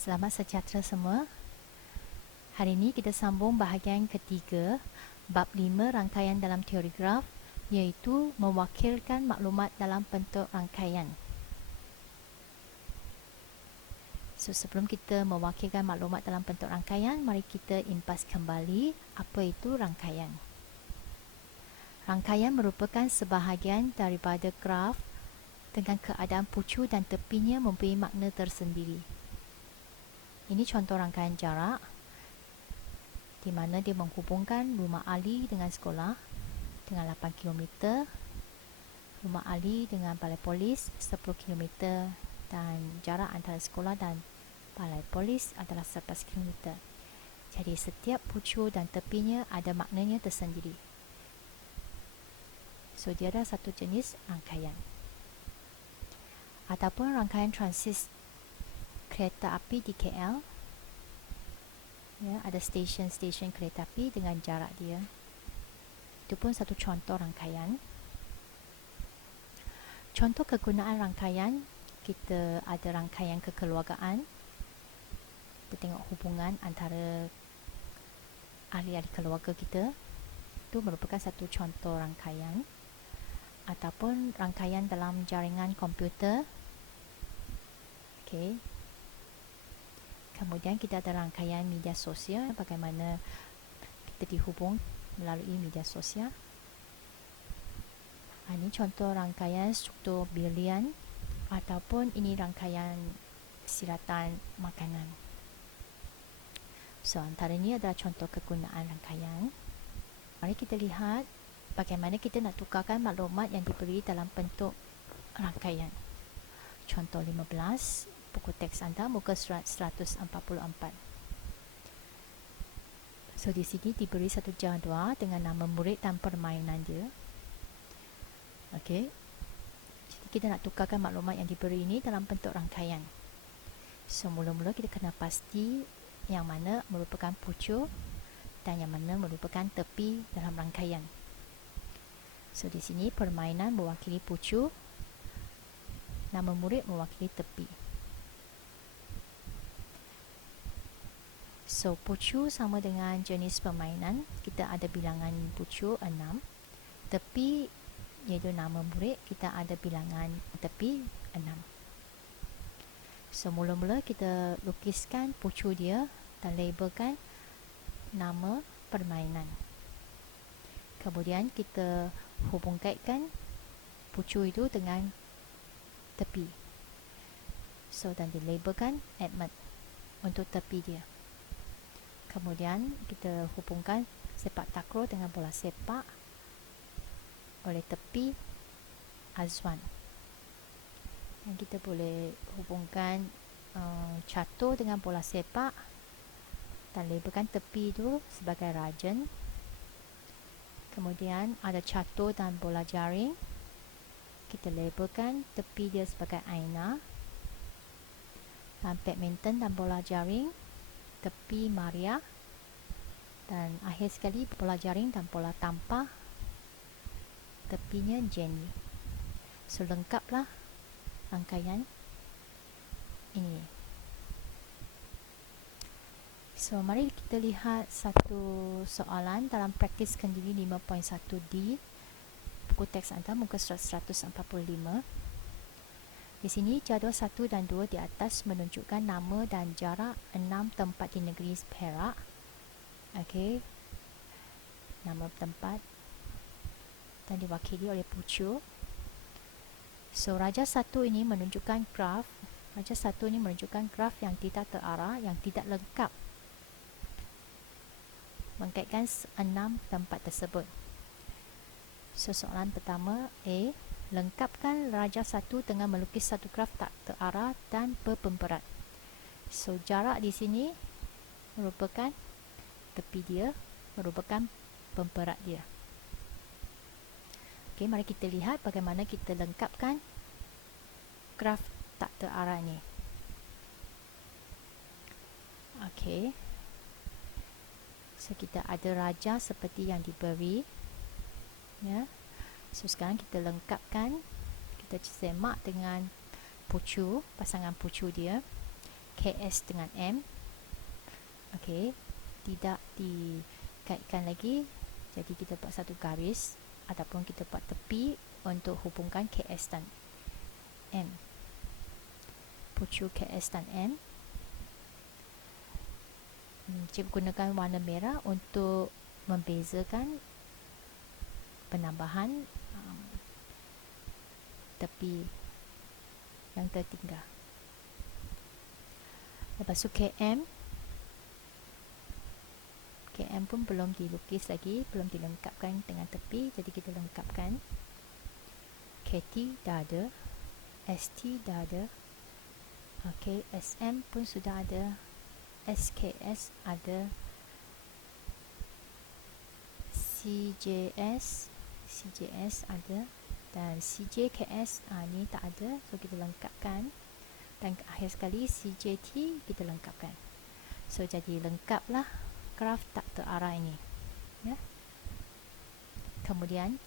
Selamat sejahtera semua. Hari ini kita sambung bahagian ketiga, bab 5 rangkaian dalam teori graf, iaitu mewakilkan maklumat dalam bentuk rangkaian. So, sebelum kita mewakilkan maklumat dalam bentuk rangkaian, mari kita impas kembali apa itu rangkaian. Rangkaian merupakan sebahagian daripada graf dengan keadaan pucu dan tepinya mempunyai makna tersendiri. Ini contoh rangkaian jarak di mana dia menghubungkan rumah Ali dengan sekolah dengan 8 km, rumah Ali dengan balai polis 10 km dan jarak antara sekolah dan balai polis adalah 11 km. Jadi setiap pucuk dan tepinya ada maknanya tersendiri. So dia adalah satu jenis rangkaian. Ataupun rangkaian transit kereta api di KL. Ya, ada stesen-stesen kereta api dengan jarak dia. Itu pun satu contoh rangkaian. Contoh kegunaan rangkaian, kita ada rangkaian kekeluargaan. Kita tengok hubungan antara ahli-ahli keluarga kita. Itu merupakan satu contoh rangkaian. Ataupun rangkaian dalam jaringan komputer. Okey. Kemudian kita ada rangkaian media sosial, bagaimana kita dihubung melalui media sosial. Ini contoh rangkaian struktur bilian ataupun ini rangkaian silatan makanan. So, antara ini adalah contoh kegunaan rangkaian. Mari kita lihat bagaimana kita nak tukarkan maklumat yang diberi dalam bentuk rangkaian. Contoh 15, buku teks anda muka surat 144. So di sini diberi satu jadual dengan nama murid dan permainan dia. Okey. Jadi kita nak tukarkan maklumat yang diberi ini dalam bentuk rangkaian. So mula-mula kita kena pasti yang mana merupakan pucuk dan yang mana merupakan tepi dalam rangkaian. So di sini permainan mewakili pucuk, nama murid mewakili tepi. So, pucuk sama dengan jenis permainan. Kita ada bilangan pucuk 6. Tepi, iaitu nama murid, kita ada bilangan tepi 6. So, mula-mula kita lukiskan pucuk dia dan labelkan nama permainan. Kemudian kita hubungkaitkan pucuk itu dengan tepi. So, dan dilabelkan Edmund untuk tepi dia. Kemudian kita hubungkan sepak takraw dengan bola sepak oleh tepi Azwan. Dan kita boleh hubungkan catur dengan bola sepak dan labelkan tepi itu sebagai Rajan. Kemudian ada catur dan bola jaring. Kita labelkan tepi dia sebagai Aina. Dan badminton dan bola jaring tepi Maria, dan akhir sekali bola jaring dan bola tampar tepinya Jenny. So lengkaplah rangkaian ini. So mari kita lihat satu soalan dalam praktis kendiri 5.1D buku teks anda muka surat 145. Di sini jadual 1 dan 2 di atas menunjukkan nama dan jarak 6 tempat di negeri Perak. Okey. Nama tempat dan diwakili oleh pucuk. So Raja 1 ini menunjukkan graf. Raja 1 ini menunjukkan graf yang tidak terarah, yang tidak lengkap. Mengkaitkan 6 tempat tersebut. So soalan pertama A, lengkapkan Raja 1 dengan melukis satu graf tak terarah dan berpemberat. So jarak di sini merupakan tepi dia, merupakan pemberat dia. Okey, mari kita lihat bagaimana kita lengkapkan graf tak terarah ini. Okey. So kita ada raja seperti yang diberi. Ya. So sekarang kita lengkapkan, kita semak dengan pucuk, pasangan pucuk dia. KS dengan M. Okey, tidak dikaitkan lagi, jadi kita buat satu garis ataupun kita buat tepi untuk hubungkan KS dan M. Pucu KS dan M. Cikgu gunakan warna merah untuk membezakan penambahan tepi yang tertinggal. Lepas tu KM pun belum dilukis lagi, belum dilengkapkan dengan tepi, jadi kita lengkapkan. KT dah ada, ST dah ada, okay, SM pun sudah ada, SKS ada, CJS ada, dan CJKS ni tak ada, so kita lengkapkan. Dan akhir sekali CJT kita lengkapkan. So jadi lengkaplah graf tak terarah ini, ya. Kemudian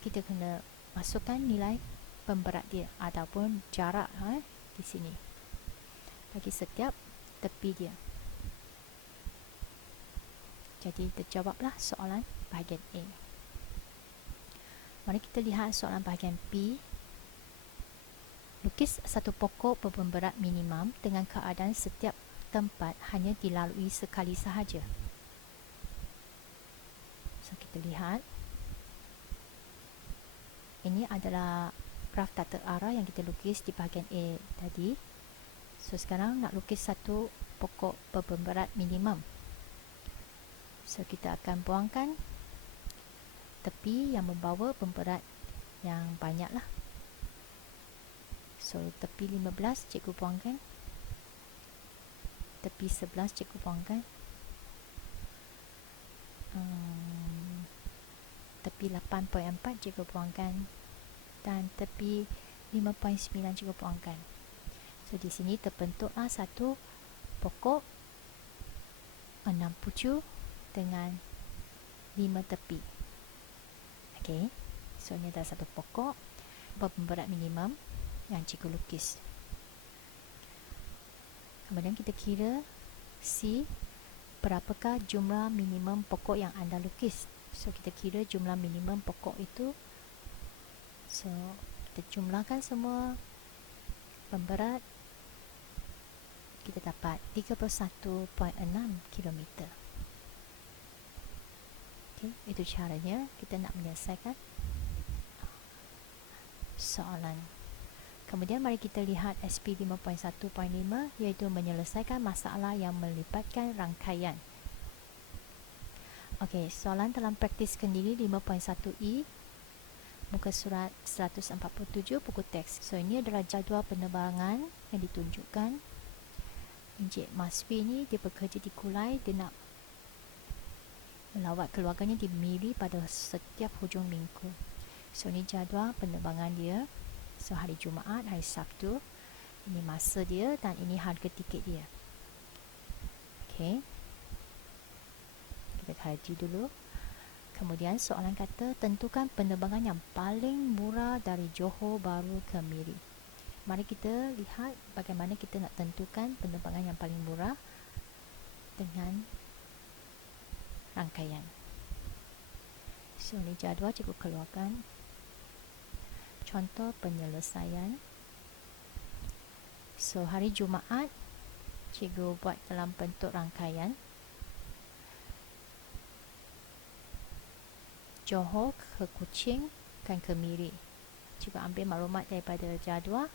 kita kena masukkan nilai pemberat dia ataupun jarak di sini bagi setiap tepi dia. Jadi terjawablah soalan bahagian A. Mari kita lihat soalan bahagian B. Lukis satu pokok berpemberat minimum dengan keadaan setiap tempat hanya dilalui sekali sahaja. So kita lihat, ini adalah graf tak terarah yang kita lukis di bahagian A tadi. So sekarang nak lukis satu pokok berpemberat minimum. So kita akan buangkan tepi yang membawa pemberat yang banyak lah. So tepi 15 cikgu buangkan, tepi 11 cikgu buangkan, tepi 8.4 cikgu buangkan, dan tepi 5.9 cikgu buangkan. So di sini terbentuklah satu pokok 6 pucu dengan 5 tepi. Okey, so ini adalah satu pokok berpemberat minimum yang cikgu lukis. Kemudian kita kira C, berapakah jumlah minimum pokok yang anda lukis. So kita kira jumlah minimum pokok itu. So kita jumlahkan semua pemberat, kita dapat 31.6 km. Okay, itu caranya kita nak menyelesaikan soalan. Kemudian mari kita lihat SP 5.1.5, iaitu menyelesaikan masalah yang melibatkan rangkaian. Okey, soalan dalam praktis kendiri 5.1E, muka surat 147, buku teks. So ini adalah jadual penerbangan yang ditunjukkan. Encik Masfi ni dia bekerja di Kulai, dia nak melawat keluarganya di Miri pada setiap hujung minggu. So ini jadual penerbangan dia. So hari Jumaat, hari Sabtu, ini masa dia dan ini harga tiket dia. Okey, kita kaji dulu. Kemudian soalan kata, tentukan penerbangan yang paling murah dari Johor Bahru ke Miri. Mari kita lihat bagaimana kita nak tentukan penerbangan yang paling murah dengan rangkaian. So ini jadual cikgu keluarkan. Contoh penyelesaian. So hari Jumaat cikgu buat dalam bentuk rangkaian. Johor ke Kuching dan ke Miri. Cikgu ambil maklumat daripada jadual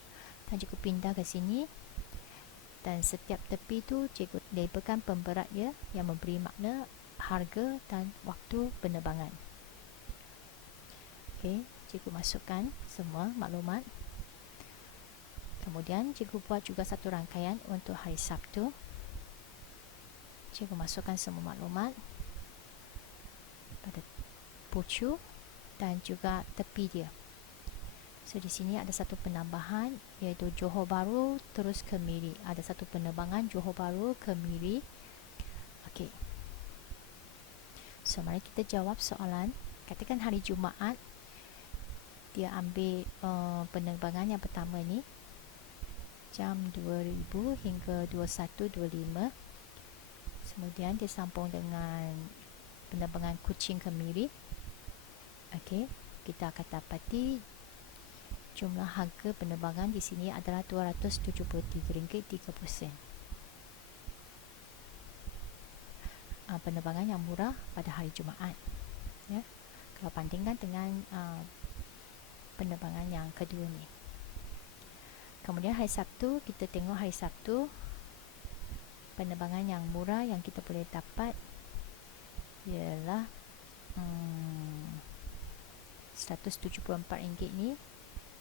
dan cikgu pindah ke sini. Dan setiap tepi tu cikgu labelkan pemberat dia yang memberi makna harga dan waktu penerbangan. Okey, cikgu masukkan semua maklumat. Kemudian cikgu buat juga satu rangkaian untuk hari Sabtu. Cikgu masukkan semua maklumat pada pucu dan juga tepi dia. So di sini ada satu penambahan, iaitu Johor Bahru terus ke Miri. Ada satu penerbangan Johor Bahru ke Miri. Okey. So mari kita jawab soalan. Katakan hari Jumaat dia ambil penerbangan yang pertama ni. jam 2000 hingga 21.25. Kemudian disambung dengan penerbangan Kuching ke Miri. Okey, kita akan dapati jumlah harga penerbangan di sini adalah RM273.30. Penerbangan yang murah pada hari Jumaat, ya, kalau bandingkan dengan penerbangan yang kedua ni. Kemudian hari Sabtu, kita tengok hari Sabtu penerbangan yang murah yang kita boleh dapat ialah RM174 ni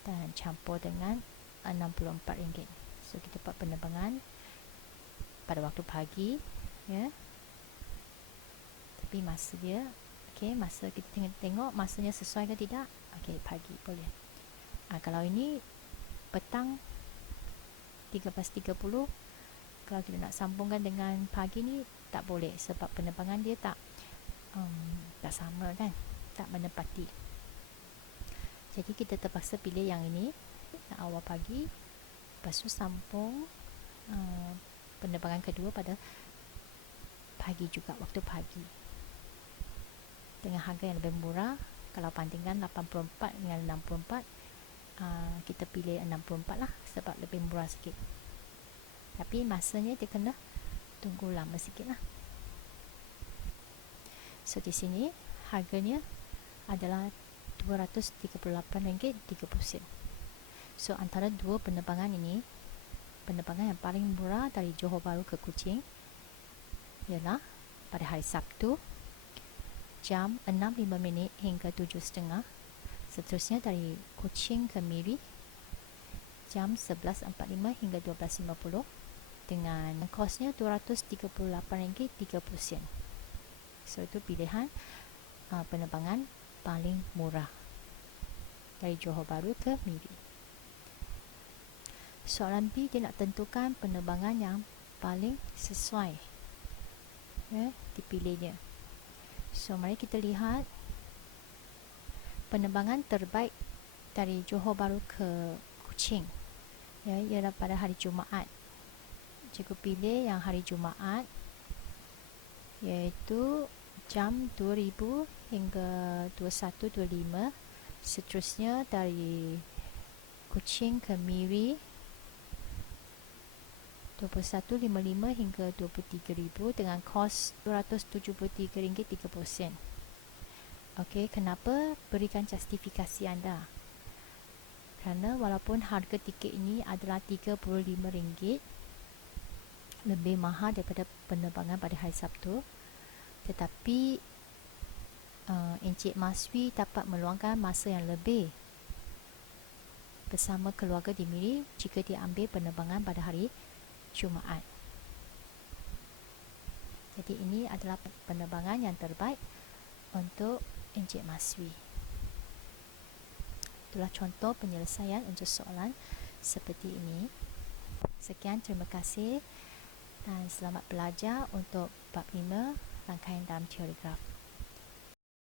dan campur dengan RM64. So kita buat penerbangan pada waktu pagi, ya. Tapi masa dia, okey, masa kita tengok masanya sesuai ke tidak. Okey, pagi boleh. Kalau ini petang 13.30, kalau kita nak sambungkan dengan pagi ni tak boleh sebab penerbangan dia tak sama kan, tak menepati. Jadi kita terpaksa pilih yang ini, yang awal pagi, lepas tu sambung penerbangan kedua pada pagi juga, waktu pagi, dengan harga yang lebih murah. Kalau bandingkan 84 dengan 64, kita pilih 64 lah sebab lebih murah sikit. Tapi masanya dia kena tunggu lama sikit lah. So di sini harganya adalah RM238.30. So antara dua penerbangan ini, penerbangan yang paling murah dari Johor Bahru ke Kuching ialah pada hari Sabtu jam 6.05 hingga 7.30. Seterusnya dari Kuching ke Miri jam 11.45 hingga 12.50 dengan kosnya RM238.30. So itu pilihan penerbangan paling murah dari Johor Bahru ke Miri. Soalan B, dia nak tentukan penerbangan yang paling sesuai, ya, dipilihnya. So mari kita lihat penerbangan terbaik dari Johor Bahru ke Kuching, ya, ialah pada hari Jumaat. Cikgu pilih yang hari Jumaat, iaitu jam 2000 hingga 21.25. Seterusnya dari Kuching ke Miri 21.55 hingga 23,000 dengan kos RM273.30. Okey, kenapa berikan justifikasi anda? Kerana walaupun harga tiket ini adalah RM35 lebih mahal daripada penerbangan pada hari Sabtu, tetapi Encik Maswi dapat meluangkan masa yang lebih bersama keluarga di Miri jika dia ambil penerbangan pada hari Jumaat. Jadi ini adalah penerbangan yang terbaik untuk Encik Maswi. Itulah contoh penyelesaian untuk soalan seperti ini. Sekian, terima kasih dan selamat belajar untuk bab 5 rangkaian dalam teori graf.